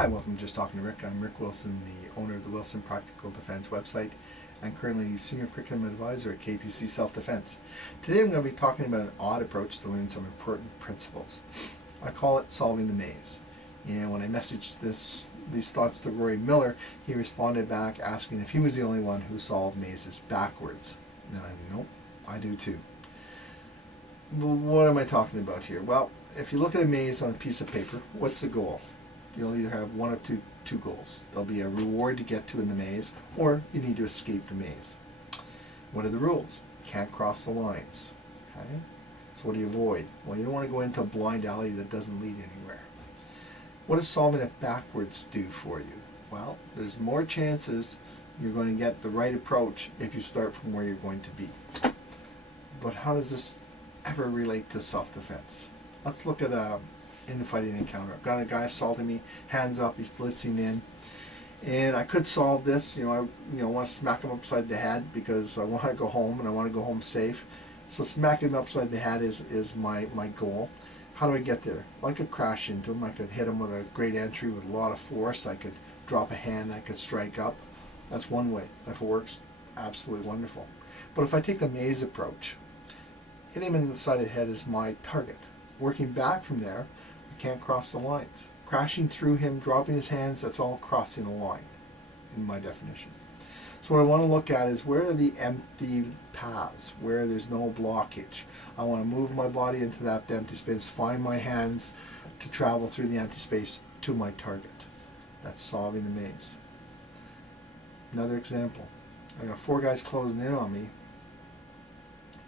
Hi, welcome to Just Talking to Rick. I'm Rick Wilson, the owner of the Wilson Practical Defense website and currently Senior Curriculum Advisor at KPC Self-Defense. Today I'm going to be talking about an odd approach to learn some important principles. I call it solving the maze. And when I messaged these thoughts to Rory Miller, he responded back asking if he was the only one who solved mazes backwards. And nope, I do too. But what am I talking about here? Well, if you look at a maze on a piece of paper, what's the goal? You'll either have one of two goals. There'll be a reward to get to in the maze, or you need to escape the maze. What are the rules? You can't cross the lines. Okay? So what do you avoid? Well, you don't want to go into a blind alley that doesn't lead anywhere. What does solving it backwards do for you? Well, there's more chances you're going to get the right approach if you start from where you're going to be. But how does this ever relate to self-defense? Let's look at a in-fighting encounter. I've got a guy assaulting me, hands up, he's blitzing in, and I could solve this. I want to smack him upside the head because I want to go home and I want to go home safe. So smacking him upside the head is my goal. How do I get there? Well, I could crash into him. I could hit him with a great entry with a lot of force. I could drop a hand. I could strike up. That's one way. If it works, absolutely wonderful. But if I take the maze approach, hitting him in the side of the head is my target. Working back from there, I can't cross the lines. Crashing through him, dropping his hands, that's all crossing a line in my definition. So what I want to look at is where are the empty paths, where there's no blockage. I want to move my body into that empty space, find my hands to travel through the empty space to my target. That's solving the maze. Another example. I got 4 guys closing in on me.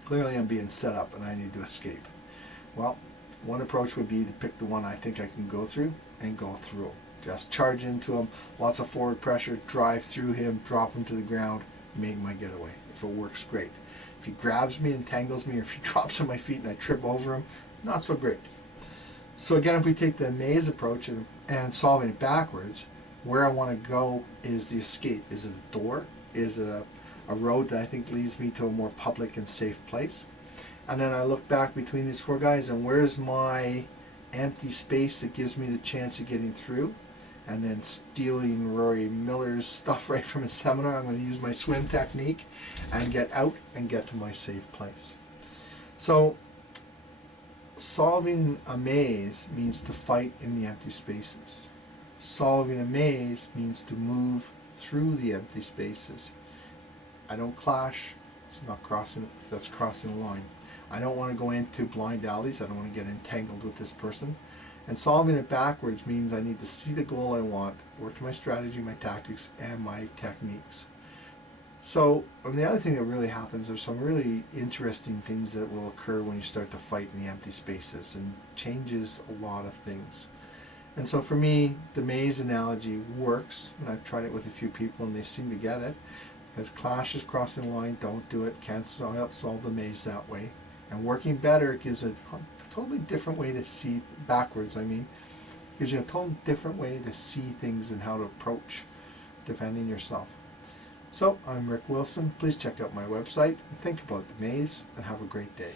Clearly I'm being set up and I need to escape. Well, one approach would be to pick the one I think I can go through and go through. Just charge into him, lots of forward pressure, drive through him, drop him to the ground, make my getaway. If it works, great. If he grabs me, entangles me, or if he drops on my feet and I trip over him, not so great. So again, if we take the maze approach and solving it backwards, where I want to go is the escape. Is it a door? Is it a road that I think leads me to a more public and safe place? And then I look back between these 4 guys and where's my empty space that gives me the chance of getting through? And then stealing Rory Miller's stuff right from his seminar, I'm going to use my swim technique and get out and get to my safe place. So solving a maze means to fight in the empty spaces. Solving a maze means to move through the empty spaces. I don't clash. It's not crossing. That's crossing a line. I don't want to go into blind alleys. I don't want to get entangled with this person. And solving it backwards means I need to see the goal I want, work my strategy, my tactics, and my techniques. So, and the other thing that really happens, there's some really interesting things that will occur when you start to fight in the empty spaces, and changes a lot of things. And so for me, the maze analogy works, and I've tried it with a few people and they seem to get it. Because clash is crossing the line, don't do it, can't solve the maze that way. And working better gives a totally different way to see, backwards gives you a totally different way to see things and how to approach defending yourself. So, I'm Rick Wilson. Please check out my website and think about the maze and have a great day.